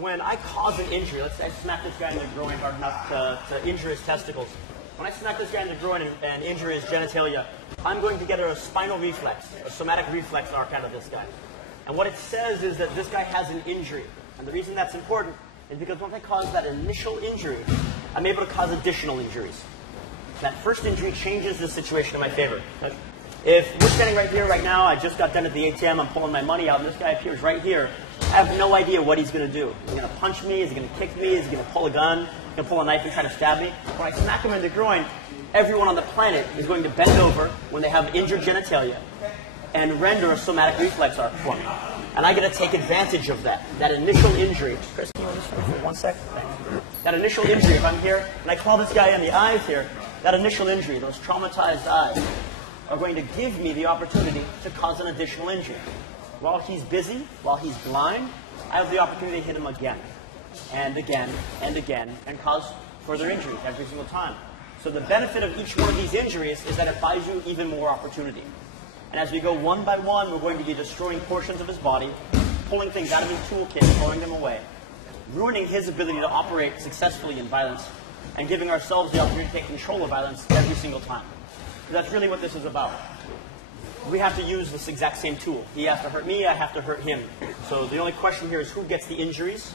when I cause an injury, let's say I smack this guy in the groin hard enough to injure his testicles. When I smack this guy in the groin and injure his genitalia, I'm going to get a spinal reflex, a somatic reflex arc out of this guy. And what it says is that this guy has an injury. And the reason that's important is because once I cause that initial injury, I'm able to cause additional injuries. That first injury changes the situation in my favor. If we're standing right here right now, I just got done at the ATM, I'm pulling my money out, and this guy appears right here, I have no idea what he's going to do. Is he going to punch me? Is he going to kick me? Is he going to pull a gun? Is he going to pull a knife and try to stab me? When I smack him in the groin, everyone on the planet is going to bend over when they have injured genitalia and render a somatic reflex arc for me. And I get to take advantage of that initial injury. Chris, can you hold this for 1 sec? That initial injury, if I'm here, and I call this guy in the eyes here, that initial injury, those traumatized eyes, are going to give me the opportunity to cause an additional injury. While he's busy, while he's blind, I have the opportunity to hit him again, and again, and again, and cause further injuries every single time. So the benefit of each one of these injuries is that it buys you even more opportunity. And as we go one by one, we're going to be destroying portions of his body, pulling things out of his toolkit, throwing them away, ruining his ability to operate successfully in violence, and giving ourselves the opportunity to take control of violence every single time. That's really what this is about. We have to use this exact same tool. He has to hurt me, I have to hurt him. So the only question here is who gets the injuries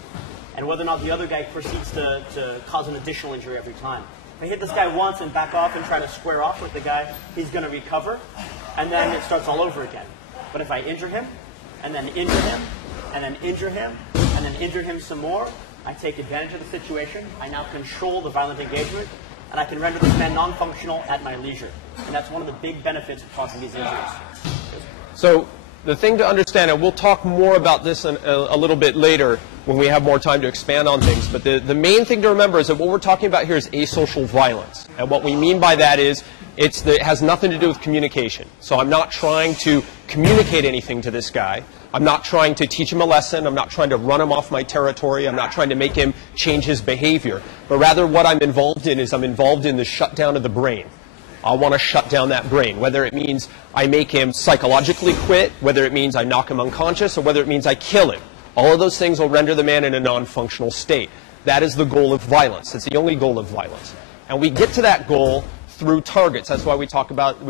and whether or not the other guy proceeds to cause an additional injury every time. If I hit this guy once and back off and try to square off with the guy, he's going to recover, and then it starts all over again. But if I injure him, and then injure him, and then injure him, and then injure him some more, I take advantage of the situation, I now control the violent engagement, and I can render this man non-functional at my leisure. And that's one of the big benefits of causing these injuries. So the thing to understand, and we'll talk more about this a little bit later when we have more time to expand on things, but the main thing to remember is that what we're talking about here is asocial violence. And what we mean by that is it has nothing to do with communication. So I'm not trying to communicate anything to this guy. I'm not trying to teach him a lesson. I'm not trying to run him off my territory. I'm not trying to make him change his behavior. But rather what I'm involved in is I'm involved in the shutdown of the brain. I want to shut down that brain, whether it means I make him psychologically quit, whether it means I knock him unconscious, or whether it means I kill him. All of those things will render the man in a non-functional state. That is the goal of violence. It's the only goal of violence. And we get to that goal through targets. That's why we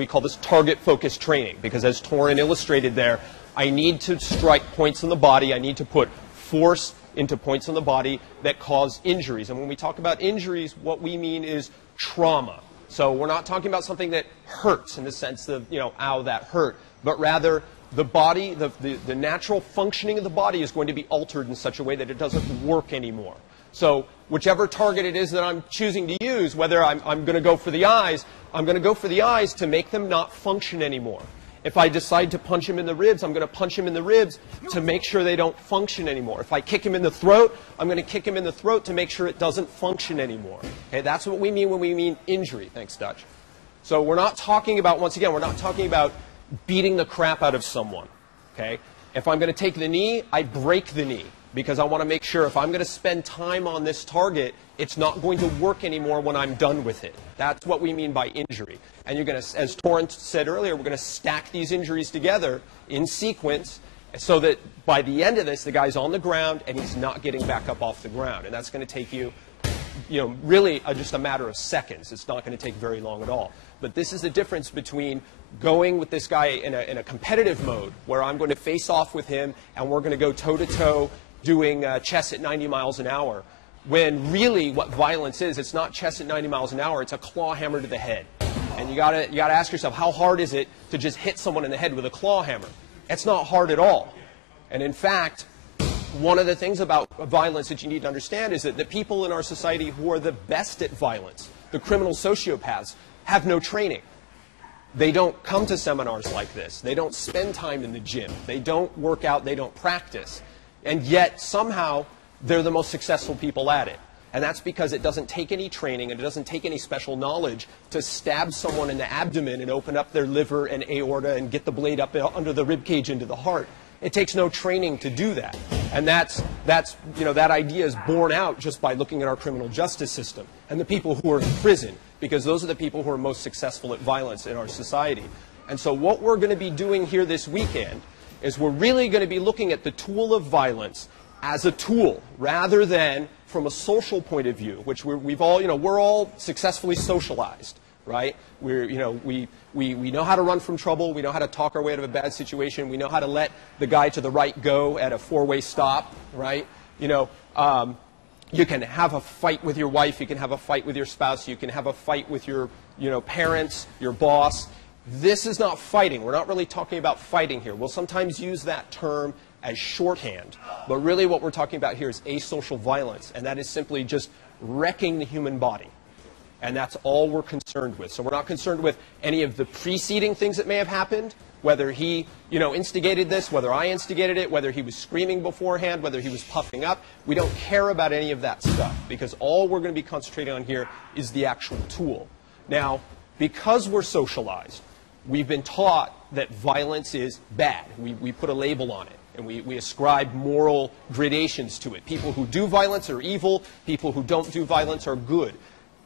call this target-focused training, because as Torin illustrated there, I need to strike points in the body. I need to put force into points in the body that cause injuries. And when we talk about injuries, what we mean is trauma. So we're not talking about something that hurts in the sense of, ow, that hurt, but rather the body, the natural functioning of the body is going to be altered in such a way that it doesn't work anymore. So whichever target it is that I'm choosing to use, whether I'm going to go for the eyes, I'm going to go for the eyes to make them not function anymore. If I decide to punch him in the ribs, I'm going to punch him in the ribs to make sure they don't function anymore. If I kick him in the throat, I'm going to kick him in the throat to make sure it doesn't function anymore. Okay, that's what we mean when we mean injury. Thanks, Dutch. So we're not talking about, once again, we're not talking about beating the crap out of someone. Okay? If I'm going to take the knee, I break the knee because I want to make sure if I'm going to spend time on this target, it's not going to work anymore when I'm done with it. That's what we mean by injury. And you're going to, as Torrent said earlier, we're going to stack these injuries together in sequence so that by the end of this, the guy's on the ground and he's not getting back up off the ground. And that's going to take you, really just a matter of seconds. It's not going to take very long at all. But this is the difference between going with this guy in a competitive mode where I'm going to face off with him and we're going to go toe-to-toe doing chess at 90 miles an hour. When really what violence is, it's not chess at 90 miles an hour, it's a claw hammer to the head. And you gotta ask yourself, how hard is it to just hit someone in the head with a claw hammer? It's not hard at all. And in fact, one of the things about violence that you need to understand is that the people in our society who are the best at violence, the criminal sociopaths, have no training. They don't come to seminars like this. They don't spend time in the gym. They don't work out. They don't practice. And yet, somehow, they're the most successful people at it. And that's because it doesn't take any training and it doesn't take any special knowledge to stab someone in the abdomen and open up their liver and aorta and get the blade up under the rib cage into the heart. It takes no training to do that. And that idea is borne out just by looking at our criminal justice system and the people who are in prison, because those are the people who are most successful at violence in our society. And so what we're going to be doing here this weekend is we're really going to be looking at the tool of violence as a tool rather than from a social point of view, which we've all, we're all successfully socialized, right? We know how to run from trouble. We know how to talk our way out of a bad situation. We know how to let the guy to the right go at a four-way stop, right? You can have a fight with your wife. You can have a fight with your spouse. You can have a fight with your, parents, your boss. This is not fighting. We're not really talking about fighting here. We'll sometimes use that term as shorthand. But really what we're talking about here is asocial violence. And that is simply just wrecking the human body. And that's all we're concerned with. So we're not concerned with any of the preceding things that may have happened, whether he, instigated this, whether I instigated it, whether he was screaming beforehand, whether he was puffing up. We don't care about any of that stuff because all we're going to be concentrating on here is the actual tool. Now, because we're socialized, we've been taught that violence is bad. We put a label on it, and we ascribe moral gradations to it. People who do violence are evil. People who don't do violence are good.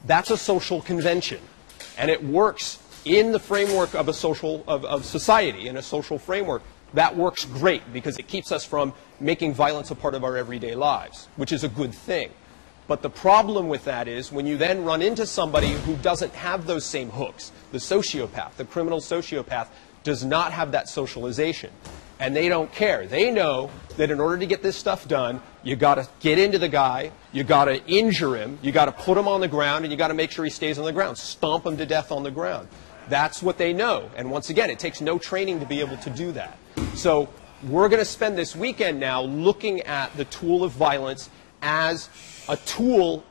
That's a social convention, and it works in the framework of of society, in a social framework. That works great because it keeps us from making violence a part of our everyday lives, which is a good thing. But the problem with that is when you then run into somebody who doesn't have those same hooks, the sociopath, the criminal sociopath, does not have that socialization. And they don't care. They know that in order to get this stuff done, you got to get into the guy, you got to injure him, you got to put him on the ground, and you got to make sure he stays on the ground. Stomp him to death on the ground. That's what they know. And once again, it takes no training to be able to do that. So we're going to spend this weekend now looking at the tool of violence as a tool,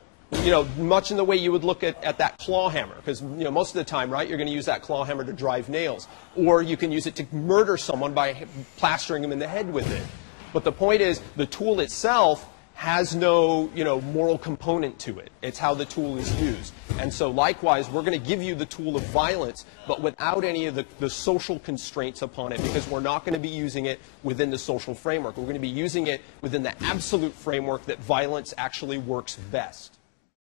much in the way you would look at that claw hammer. Because, most of the time, right, you're going to use that claw hammer to drive nails. Or you can use it to murder someone by plastering them in the head with it. But the point is, the tool itself has no, moral component to it. It's how the tool is used. And so likewise, we're going to give you the tool of violence, but without any of the social constraints upon it, because we're not going to be using it within the social framework. We're going to be using it within the absolute framework that violence actually works best.